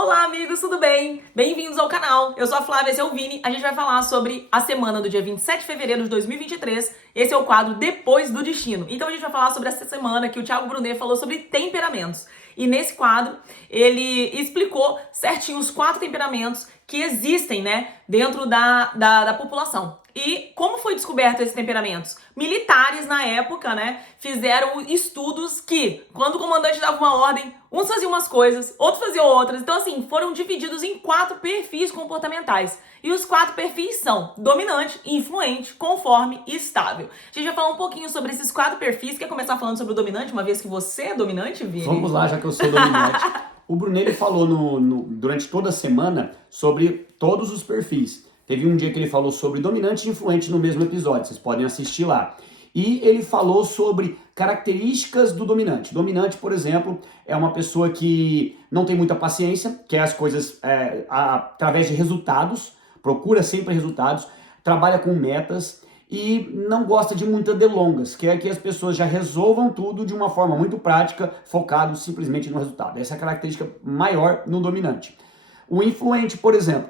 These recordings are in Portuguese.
Olá, amigos, tudo bem? Bem-vindos ao canal. Eu sou a Flávia, esse é o Vini. A gente vai falar sobre a semana do dia 27 de fevereiro de 2023. Esse é o quadro Depois do Destino. Então a gente vai falar sobre essa semana que o Thiago Brunet falou sobre temperamentos. E nesse quadro, ele explicou certinho os 4 temperamentos que existem, né, dentro da população. E como foi descoberto esses temperamentos? Militares, na época, né, fizeram estudos que, quando o comandante dava uma ordem, uns faziam umas coisas, outros faziam outras. Então, assim, foram divididos em 4 perfis comportamentais. E os 4 perfis são dominante, influente, conforme e estável. A gente vai falar um pouquinho sobre esses 4 perfis. Quer começar falando sobre o dominante, uma vez que você é dominante, Vini? Vamos lá, já que eu sou dominante. O Brunet falou durante toda a semana sobre todos os perfis. Teve um dia que ele falou sobre dominante e influente no mesmo episódio, vocês podem assistir lá. E ele falou sobre características do dominante. Dominante, por exemplo, é uma pessoa que não tem muita paciência, quer as coisas através de resultados, procura sempre resultados, trabalha com metas e não gosta de muitas delongas, quer que as pessoas já resolvam tudo de uma forma muito prática, focado simplesmente no resultado. Essa é a característica maior no dominante. O influente, por exemplo,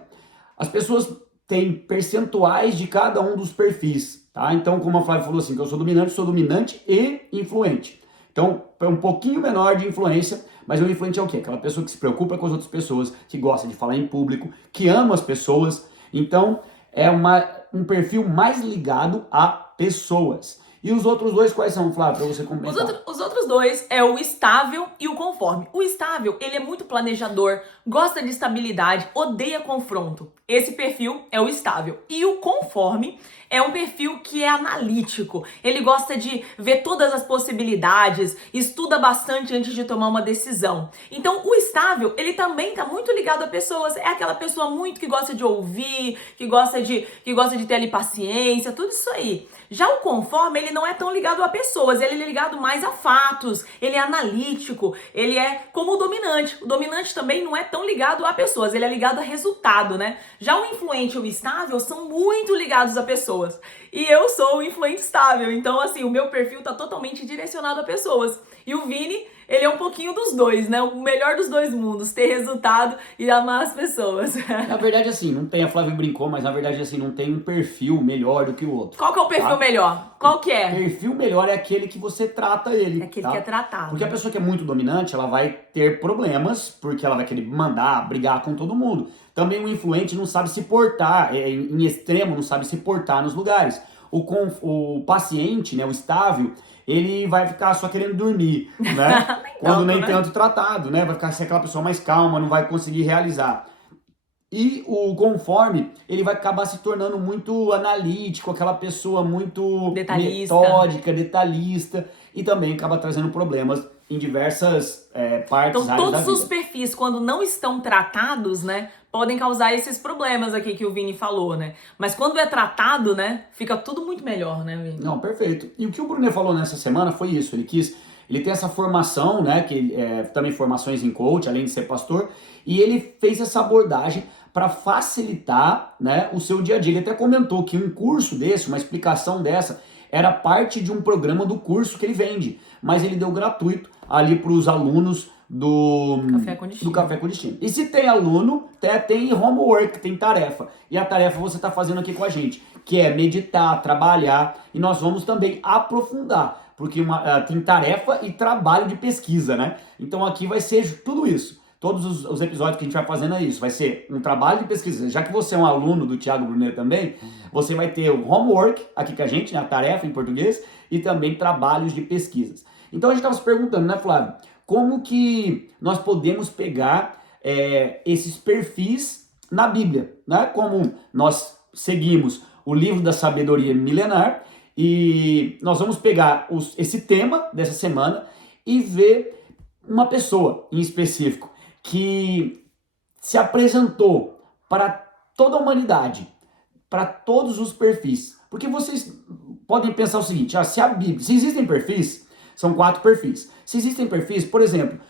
as pessoas têm percentuais de cada um dos perfis, tá? Então, como a Flávia falou assim, que eu sou dominante e influente. Então, é um pouquinho menor de influência, mas o influente é o quê? Aquela pessoa que se preocupa com as outras pessoas, que gosta de falar em público, que ama as pessoas. Então, é um perfil mais ligado a pessoas. E os outros dois quais são, Flávio, para você comentar? Os outros dois é o estável e o conforme. O estável, ele é muito planejador, gosta de estabilidade, odeia confronto. Esse perfil é o estável. E o conforme é um perfil que é analítico. Ele gosta de ver todas as possibilidades, estuda bastante antes de tomar uma decisão. Então, o estável, ele também tá muito ligado a pessoas. É aquela pessoa muito que gosta de ouvir, que gosta de ter ali paciência, tudo isso aí. Já o conforme, ele não é tão ligado a pessoas, ele é ligado mais a fatos, ele é analítico, ele é como o dominante. O dominante também não é tão ligado a pessoas, ele é ligado a resultado, né? Já o influente e o estável são muito ligados a pessoas. E eu sou o influente estável, então assim, o meu perfil tá totalmente direcionado a pessoas. E o Vini, ele é um pouquinho dos dois, né? O melhor dos dois mundos, ter resultado e amar as pessoas. Na verdade, assim, não tem, a Flávia brincou, mas na verdade, assim, não tem um perfil melhor do que o outro. Qual que é o perfil melhor? Qual que é? O perfil melhor é aquele que você trata ele. É aquele que é tratado. Porque a pessoa que é muito dominante, ela vai ter problemas, porque ela vai querer mandar, brigar com todo mundo. Também o influente não sabe se portar, em extremo, não sabe se portar nos lugares. O paciente, né, o estável, ele vai ficar só querendo dormir, né? Quando nem tanto tratado, né? Vai ficar ser aquela pessoa mais calma, não vai conseguir realizar. E o conforme, ele vai acabar se tornando muito analítico, aquela pessoa muito metódica, detalhista, e também acaba trazendo problemas em diversas partes, então, áreas da vida. todos os perfis, quando não estão tratados, né, podem causar esses problemas aqui que o Vini falou, né? Mas quando é tratado, né, fica tudo muito melhor, né, Vini? Não, perfeito. E o que o Brunet falou nessa semana foi isso, ele tem essa formação, né, que também formações em coach, além de ser pastor, e ele fez essa abordagem para facilitar, né, o seu dia a dia. Ele até comentou que um curso desse, uma explicação dessa, era parte de um programa do curso que ele vende, mas ele deu gratuito ali para os alunos do Café com Destino. E se tem aluno, tem homework, tem tarefa. E a tarefa você está fazendo aqui com a gente, que é meditar, trabalhar, e nós vamos também aprofundar, porque tem tarefa e trabalho de pesquisa, né? Então aqui vai ser tudo isso. Todos os episódios que a gente vai fazendo é isso. Vai ser um trabalho de pesquisa. Já que você é um aluno do Thiago Brunet também, você vai ter o homework aqui com a gente, né? A tarefa em português, e também trabalhos de pesquisas. Então a gente estava se perguntando, né, Flávio? Como que nós podemos pegar esses perfis na Bíblia, né? Como nós seguimos o livro da sabedoria milenar, e nós vamos pegar esse tema dessa semana e ver uma pessoa em específico que se apresentou para toda a humanidade, para todos os perfis. Porque vocês podem pensar o seguinte, se existem perfis, são 4 perfis. Se existem perfis, por exemplo,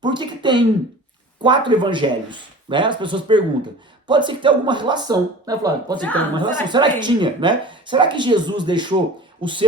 por que tem 4 evangelhos? Né? As pessoas perguntam. Pode ser que tenha alguma relação, né, Flávio? Pode ser que tenha alguma relação. Será que tinha, né? Será que Jesus deixou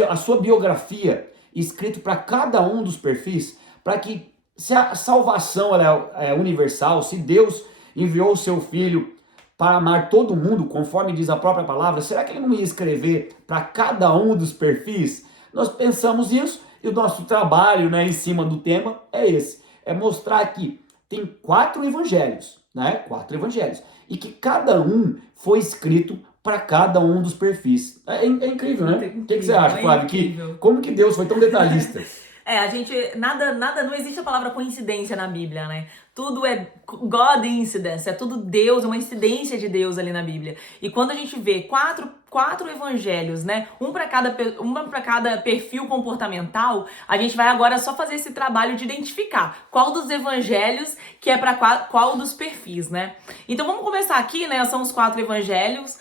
a sua biografia escrito para cada um dos perfis? Para que, se a salvação ela é universal, se Deus enviou o seu filho para amar todo mundo, conforme diz a própria palavra, será que ele não ia escrever para cada um dos perfis? Nós pensamos isso e o nosso trabalho, né, em cima do tema é esse. É mostrar que tem 4 evangelhos, né? 4 evangelhos. E que cada um foi escrito para cada um dos perfis. É incrível, né? O que você acha, Flávio? Como que Deus foi tão detalhista? A gente, não existe a palavra coincidência na Bíblia, né? Tudo é God incidence, é tudo Deus, uma incidência de Deus ali na Bíblia. E quando a gente vê quatro evangelhos, né? Um para cada perfil comportamental, a gente vai agora só fazer esse trabalho de identificar qual dos evangelhos que é para qual dos perfis, né? Então vamos começar aqui, né? São os 4 evangelhos.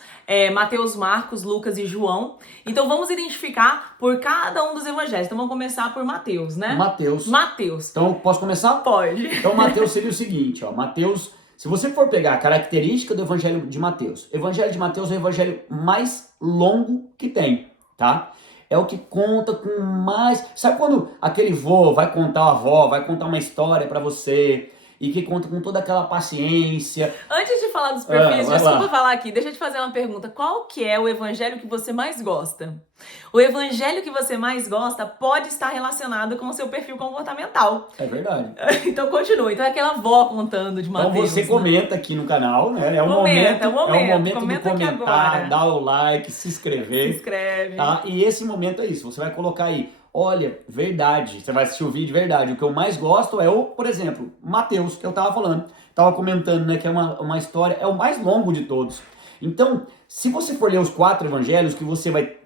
Mateus, Marcos, Lucas e João. Então vamos identificar por cada um dos evangelhos. Então vamos começar por Mateus, né? Mateus. Então posso começar? Pode. Então Mateus seria o seguinte, ó. Mateus, se você for pegar a característica do evangelho de Mateus, o evangelho de Mateus é o evangelho mais longo que tem, tá? É o que conta com mais... Sabe quando aquele vô vai contar a avó, vai contar uma história pra você... E que conta com toda aquela paciência. Antes de falar dos perfis, desculpa falar aqui, deixa eu te fazer uma pergunta. Qual que é o evangelho que você mais gosta? O evangelho que você mais gosta pode estar relacionado com o seu perfil comportamental. É verdade. Então continua. Então é aquela avó contando de Mateus. Então você comenta aqui no canal, né? É o momento do comentar, dar o like, se inscrever. Se inscreve. Tá? E esse momento é isso. Você vai colocar aí. Olha, verdade, você vai assistir o vídeo, verdade. O que eu mais gosto é por exemplo, Mateus, que eu tava falando. Tava comentando, né, que é uma história, é o mais longo de todos. Então, se você for ler os 4 evangelhos, que você vai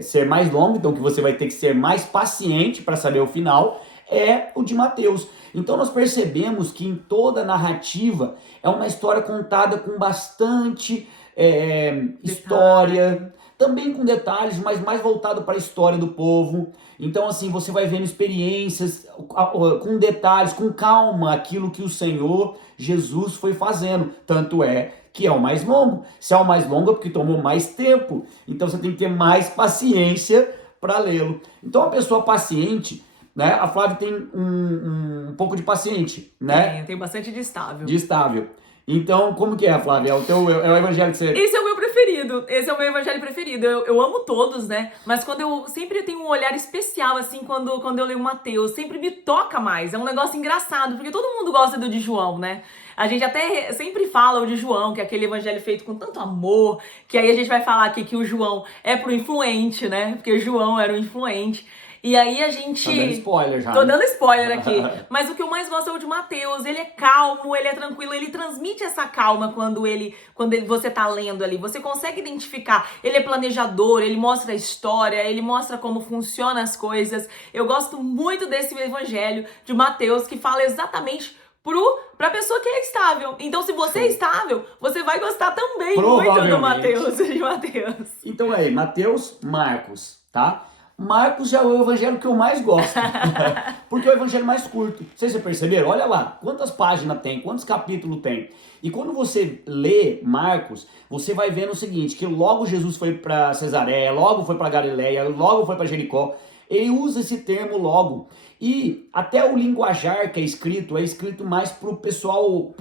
ser mais longo, então que você vai ter que ser mais paciente para saber o final, é o de Mateus. Então nós percebemos que em toda a narrativa é uma história contada com bastante história, também com detalhes, mas mais voltado para a história do povo. Então assim, você vai vendo experiências com detalhes, com calma, aquilo que o Senhor Jesus foi fazendo. Tanto é que é o mais longo. Se é o mais longo é porque tomou mais tempo. Então você tem que ter mais paciência para lê-lo. Então a pessoa paciente, né? A Flávia tem um pouco de paciente, né? Tem bastante de estável. De estável. Então, como que é, Flávia? É o evangelho que você... Esse é o meu preferido. Esse é o meu evangelho preferido. Eu amo todos, né? Mas quando eu sempre tenho um olhar especial, assim, quando eu leio Mateus, sempre me toca mais. É um negócio engraçado, porque todo mundo gosta do de João, né? A gente até sempre fala o de João, que é aquele evangelho feito com tanto amor, que aí a gente vai falar aqui que o João é pro influente, né? Porque o João era o influente. E aí a gente... Tá dando spoiler já. Tô dando spoiler aqui. Mas o que eu mais gosto é o de Mateus. Ele é calmo, ele é tranquilo, ele transmite essa calma quando você tá lendo ali. Você consegue identificar. Ele é planejador, ele mostra a história, ele mostra como funcionam as coisas. Eu gosto muito desse evangelho de Mateus, que fala exatamente pra pessoa que é estável. Então, se você é estável, você vai gostar também muito do Mateus, de Mateus. Então aí, Mateus, Marcos, tá? Marcos já é o evangelho que eu mais gosto, porque é o evangelho mais curto. Vocês já perceberam? Olha lá, quantas páginas tem, quantos capítulos tem. E quando você lê Marcos, você vai vendo o seguinte, que logo Jesus foi para Cesareia, logo foi para Galileia, logo foi para Jericó. Ele usa esse termo logo. E até o linguajar que é escrito mais pro pessoal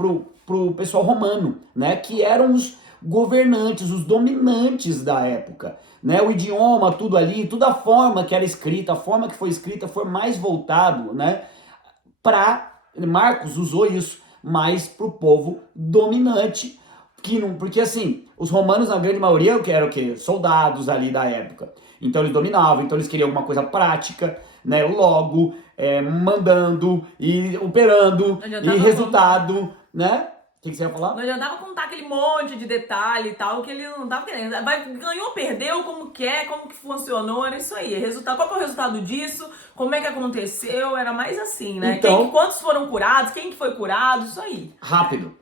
romano, né? Que eram os governantes, os dominantes da época, né? O idioma, tudo ali, toda a forma que era escrita, a forma que foi escrita foi mais voltado, né? Marcos usou isso mais pro povo dominante, porque assim, os romanos na grande maioria eram o quê? Soldados ali da época. Então eles dominavam, então eles queriam alguma coisa prática, né? Logo, mandando e operando e resultado, né? O que você ia falar? Não adiantava contar aquele monte de detalhe e tal, que ele não tava querendo. Ganhou, perdeu, como que funcionou, era isso aí. Resultado, qual foi o resultado disso? Como é que aconteceu? Era mais assim, né? Então, quantos foram curados? Quem que foi curado? Isso aí. Rápido,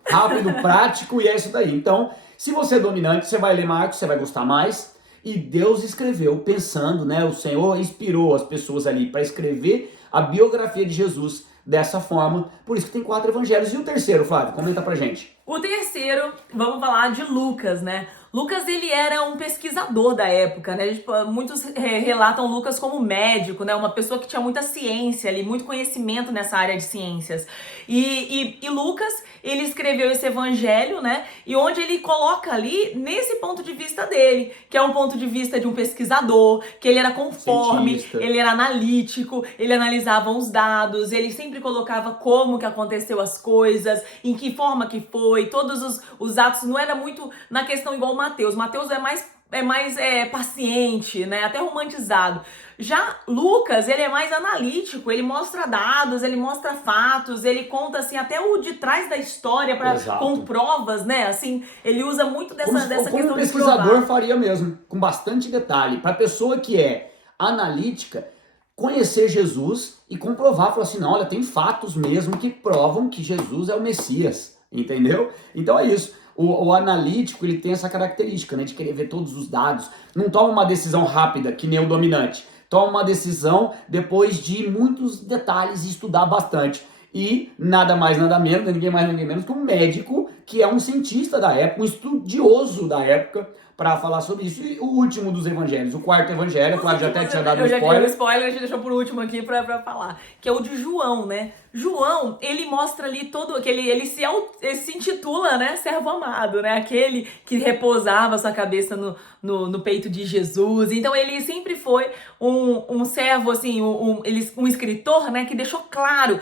prático, e é isso daí. Então, se você é dominante, você vai ler Marcos, você vai gostar mais. E Deus escreveu pensando, né? O Senhor inspirou as pessoas ali para escrever a biografia de Jesus dessa forma. Por isso que tem 4 evangelhos. E o terceiro, Flávio? Comenta pra gente. O terceiro, vamos falar de Lucas, né? Lucas, ele era um pesquisador da época, né? Muitos relatam Lucas como médico, né? Uma pessoa que tinha muita ciência ali, muito conhecimento nessa área de ciências. E Lucas, ele escreveu esse evangelho, né? E onde ele coloca ali, nesse ponto de vista dele, que é um ponto de vista de um pesquisador, que ele era conforme, Cientista. ele era analítico, ele analisava os dados, ele sempre colocava como que aconteceu as coisas, em que forma que foi, todos os atos, não era muito na questão igual Mateus. Mateus é mais paciente, né? Até romantizado. Já Lucas, ele é mais analítico, ele mostra dados, ele mostra fatos, ele conta assim até o de trás da história com provas, né? Assim, ele usa muito dessa como questão um de provar. pesquisador faria mesmo, com bastante detalhe. Para a pessoa que é analítica, conhecer Jesus e comprovar, falar assim, não, olha, tem fatos mesmo que provam que Jesus é o Messias, entendeu? Então é isso. O analítico, ele tem essa característica, né, de querer ver todos os dados. Não toma uma decisão rápida, que nem o dominante. Toma uma decisão depois de muitos detalhes e estudar bastante. E nada mais, nada menos, ninguém mais, ninguém menos que um médico, que é um cientista da época, um estudioso da época, para falar sobre isso. E o último dos evangelhos, o quarto evangelho, claro, já até tinha dado um spoiler. Eu já dei um spoiler, a gente deixou por último aqui pra falar, que é o de João, né? João, ele mostra ali todo, que ele se intitula, né, servo amado, né? Aquele que repousava sua cabeça no peito de Jesus. Então ele sempre foi um servo, assim, um escritor, né, que deixou claro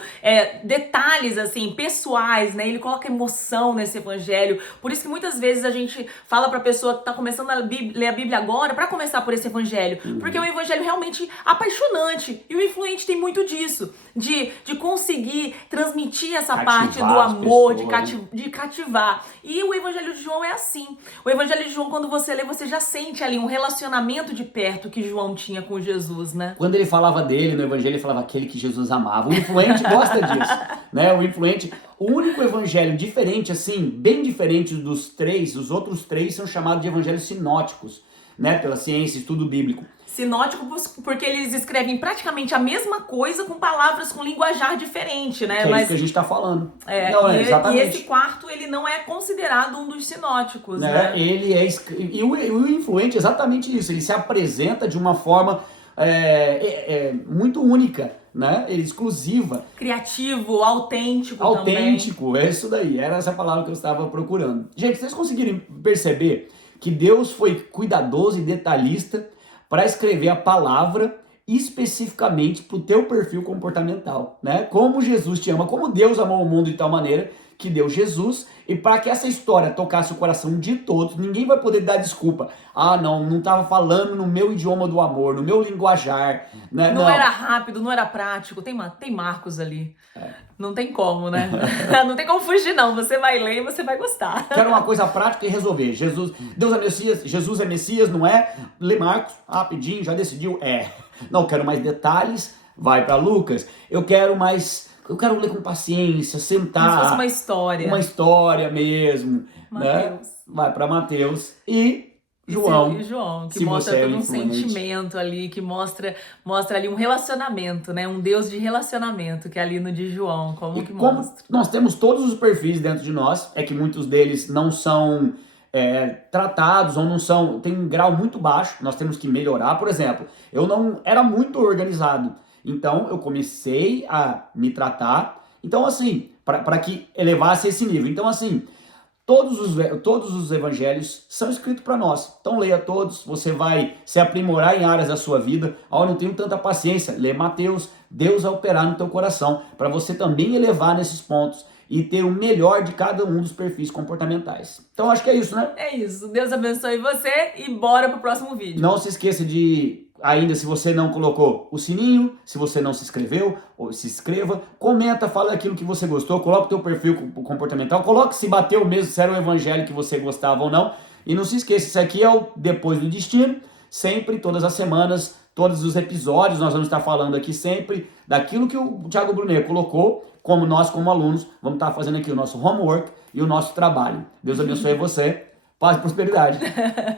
detalhes, assim, pessoais, né? Ele coloca emoção nesse evangelho. Por isso que muitas vezes a gente fala pra pessoa que tá começando a ler a Bíblia agora, pra começar por esse evangelho. Porque é um evangelho realmente apaixonante. E o Influente tem muito disso. De conseguir transmitir essa parte do amor, de cativar. E o Evangelho de João é assim. O Evangelho de João, quando você lê, você já sente ali um relacionamento de perto que João tinha com Jesus, né? Quando ele falava dele no Evangelho, ele falava aquele que Jesus amava. O Influente gosta disso, né? O Influente, o único evangelho diferente, assim, bem diferente dos três, os outros três são chamados de evangelhos sinóticos, né? Pela ciência, estudo bíblico. Sinótico porque eles escrevem praticamente a mesma coisa com palavras com linguajar diferente, né? Que é isso que a gente está falando. E esse quarto, ele não é considerado um dos sinóticos, né? Ele é... E o Influente é exatamente isso. Ele se apresenta de uma forma muito única, né? Exclusiva. Criativo, autêntico também. Autêntico, é isso daí. Era essa palavra que eu estava procurando. Gente, vocês conseguirem perceber que Deus foi cuidadoso e detalhista para escrever a palavra especificamente para o teu perfil comportamental, né? Como Jesus te ama, como Deus amou o mundo de tal maneira que deu Jesus, e para que essa história tocasse o coração de todos, ninguém vai poder dar desculpa. Ah, não estava falando no meu idioma do amor, no meu linguajar. Né? Não era rápido, não era prático. Tem Marcos ali. Não tem como, né? Não tem como fugir, não. Você vai ler e você vai gostar. Quero uma coisa prática e resolver. Deus é Messias, Jesus é Messias, não é? Lê Marcos, rapidinho, já decidiu? Não, quero mais detalhes, vai para Lucas. Eu quero ler com paciência, sentar. Como se fosse uma história. Uma história mesmo. Mateus. Né? Vai para Mateus e João. Que mostra todo um sentimento ali, que mostra ali um relacionamento, né? Um Deus de relacionamento, que é ali no de João. Como nós temos todos os perfis dentro de nós, é que muitos deles não são tratados ou não são, tem um grau muito baixo, nós temos que melhorar. Por exemplo, eu não era muito organizado, então eu comecei a me tratar, então assim, para que elevasse esse nível. Então assim, todos os evangelhos são escritos para nós. Então leia todos, você vai se aprimorar em áreas da sua vida. Eu não tenho tanta paciência, lê Mateus, Deus vai operar no teu coração, para você também elevar nesses pontos e ter o melhor de cada um dos perfis comportamentais. Então acho que é isso, né? É isso. Deus abençoe você e bora pro próximo vídeo. Não se esqueça de... Ainda, se você não colocou o sininho, se você não se inscreveu, ou se inscreva, comenta, fala aquilo que você gostou, coloca o teu perfil comportamental, coloque se bateu mesmo, se era o evangelho que você gostava ou não. E não se esqueça, isso aqui é o Depois do Destino, sempre, todas as semanas, todos os episódios, nós vamos estar falando aqui sempre daquilo que o Thiago Brunet colocou, como nós, como alunos, vamos estar fazendo aqui o nosso homework e o nosso trabalho. Deus abençoe você, paz e prosperidade.